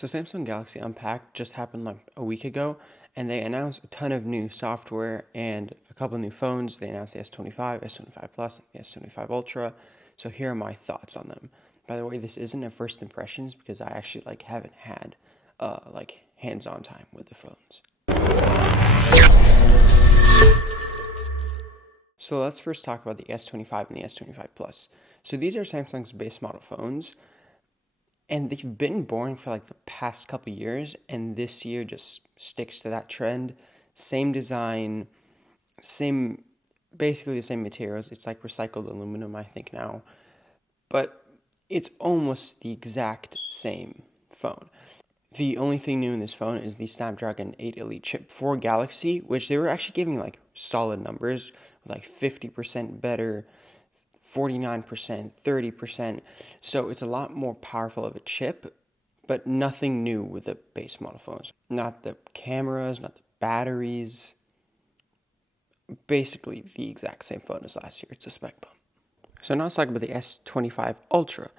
So Samsung Galaxy Unpacked just happened like a week ago, and they announced a ton of new software and a couple new phones. They announced the S25, S25 Plus, the S25 Ultra. So here are my thoughts on them. By the way, this isn't a first impressions because I actually haven't had hands-on time with the phones. So let's first talk about the S25 and the S25 Plus. So these are Samsung's base model phones, and they've been boring for like the past couple years, and this year just sticks to that trend. Same design, same, basically the same materials. It's like recycled aluminum, I think now, but it's almost the exact same phone. The only thing new in this phone is the Snapdragon 8 Elite chip for Galaxy, which they were actually giving like solid numbers, like 50% better, 49%, 30%. So it's a lot more powerful of a chip, but nothing new with the base model phones. Not the cameras, not the batteries. Basically the exact same phone as last year. It's a spec bump. So now let's talk about the S25 Ultra.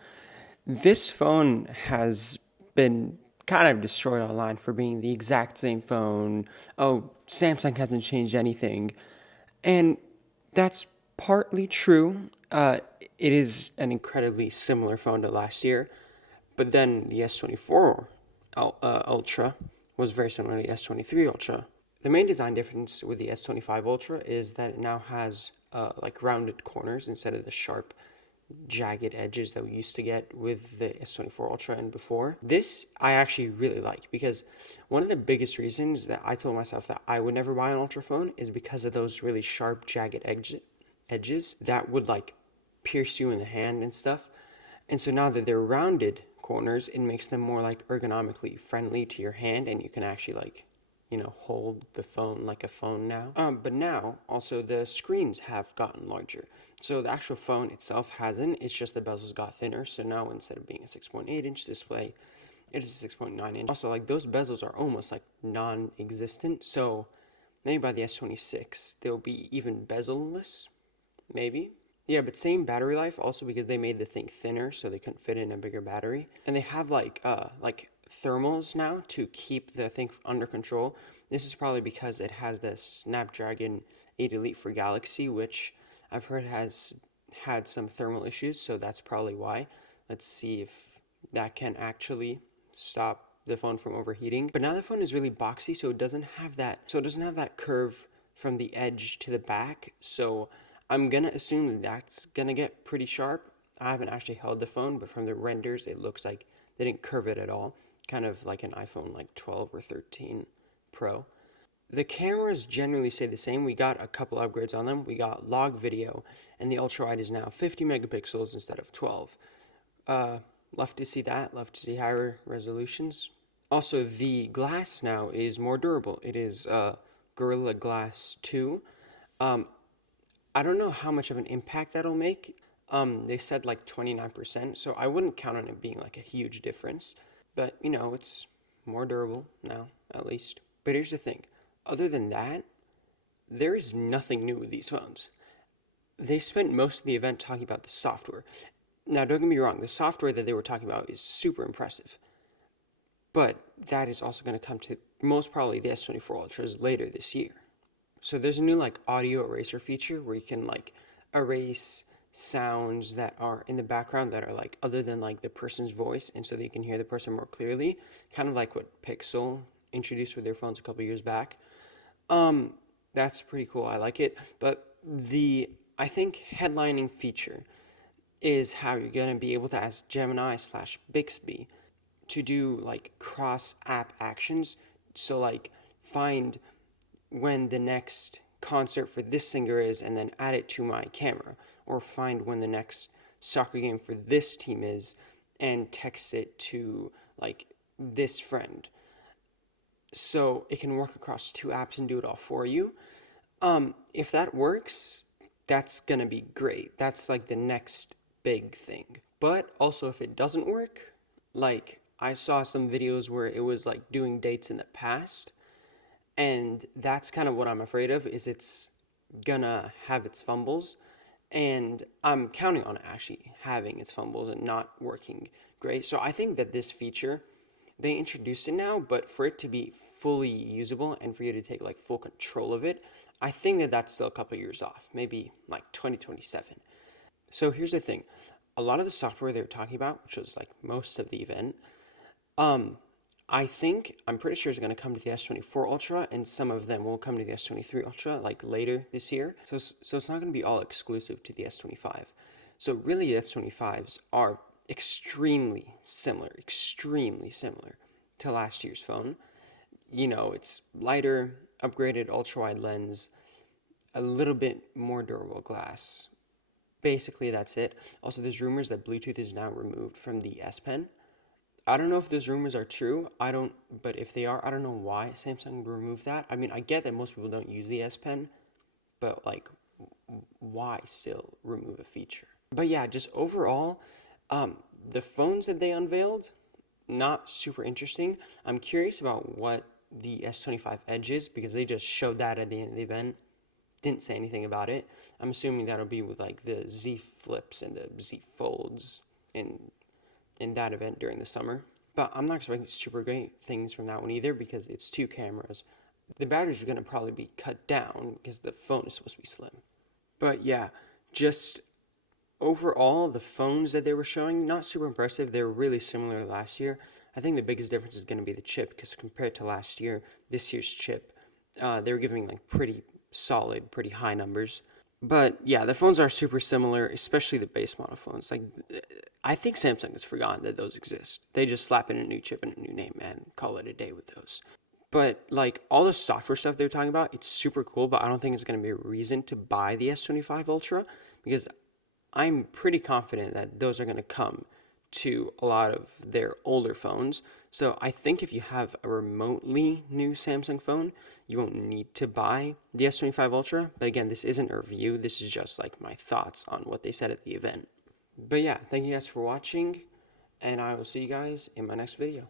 This phone has been kind of destroyed online for being the exact same phone. Oh, Samsung hasn't changed anything. And that's partly true. It is an incredibly similar phone to last year, but then the S24 Ultra was very similar to the S23 Ultra. The main design difference with the S25 Ultra is that it now has rounded corners instead of the sharp, jagged edges that we used to get with the S24 Ultra and before. This I actually really like because one of the biggest reasons that I told myself that I would never buy an Ultra phone is because of those really sharp, jagged edges that would pierce you in the hand and stuff. And so now that they're rounded corners, it makes them more ergonomically friendly to your hand, and you can actually hold the phone like a phone now. But now also the screens have gotten larger. So the actual phone itself hasn't. It's just the bezels got thinner. So now instead of being a 6.8-inch display, it is a 6.9-inch. Also, those bezels are almost non-existent. So maybe by the S26 they'll be even bezel-less. Maybe. Yeah, but same battery life also because they made the thing thinner so they couldn't fit in a bigger battery. And they have thermals now to keep the thing under control. This is probably because it has the Snapdragon 8 Elite for Galaxy, which I've heard has had some thermal issues, so that's probably why. Let's see if that can actually stop the phone from overheating. But now the phone is really boxy, so it doesn't have that curve from the edge to the back. So I'm gonna assume that's gonna get pretty sharp. I haven't actually held the phone, but from the renders, it looks like they didn't curve it at all. Kind of like an iPhone 12 or 13 Pro. The cameras generally stay the same. We got a couple upgrades on them. We got log video, and the ultra wide is now 50 megapixels instead of 12. Love to see that. Love to see higher resolutions. Also, the glass now is more durable. It is Gorilla Glass 2. I don't know how much of an impact that'll make. They said 29%, so I wouldn't count on it being a huge difference. But, it's more durable now, at least. But here's the thing. Other than that, there is nothing new with these phones. They spent most of the event talking about the software. Now, don't get me wrong. The software that they were talking about is super impressive. But that is also going to come to most probably the S24 Ultras later this year. So there's a new audio eraser feature where you can erase sounds that are in the background that are other than the person's voice, and so that you can hear the person more clearly, kind of like what Pixel introduced with their phones a couple years back. That's pretty cool. I like it. But I think headlining feature is how you're gonna be able to ask Gemini / Bixby to do cross app actions. So find when the next concert for this singer is and then add it to my camera, or find when the next soccer game for this team is and text it to this friend. So it can work across 2 apps and do it all for you. If that works, that's gonna be great. That's the next big thing. But also if it doesn't work, I saw some videos where it was doing dates in the past, and that's kind of what I'm afraid of, is it's gonna have its fumbles, and I'm counting on it actually having its fumbles and not working great. So I think that this feature they introduced it now, but for it to be fully usable and for you to take like full control of it, I think that that's still a couple years off, maybe like 2027. So here's the thing. A lot of the software they were talking about, which was like most of the event, um, I'm pretty sure it's going to come to the S24 Ultra, and some of them will come to the S23 Ultra like later this year. So it's not going to be all exclusive to the S25. So really, the S25s are extremely similar to last year's phone. You know, it's lighter, upgraded ultra wide lens, a little bit more durable glass. Basically, that's it. Also, there's rumors that Bluetooth is now removed from the S Pen. I don't know if those rumors are true. But if they are, I don't know why Samsung would remove that. I mean, I get that most people don't use the S Pen, but like, why still remove a feature? But yeah, just overall, the phones that they unveiled, not super interesting. I'm curious about what the S25 Edge is because they just showed that at the end of the event. Didn't say anything about it. I'm assuming that'll be with like the Z Flips and the Z Folds in that event during the summer. But I'm not expecting super great things from that one either because it's two cameras. The batteries are going to probably be cut down because the phone is supposed to be slim. But yeah, just overall, the phones that they were showing, not super impressive. They were really similar to last year. I think the biggest difference is going to be the chip because compared to last year, this year's chip, they were giving like pretty solid, pretty high numbers. But yeah, the phones are super similar, especially the base model phones. Like, I think Samsung has forgotten that those exist. They just slap in a new chip and a new name and call it a day with those. But like all the software stuff they're talking about, it's super cool. But I don't think it's going to be a reason to buy the S25 Ultra because I'm pretty confident that those are going to come to a lot of their older phones. So I think if you have a remotely new Samsung phone, you won't need to buy the S25 Ultra. But again, this isn't a review. This is just like my thoughts on what they said at the event. But yeah, thank you guys for watching, and I will see you guys in my next video.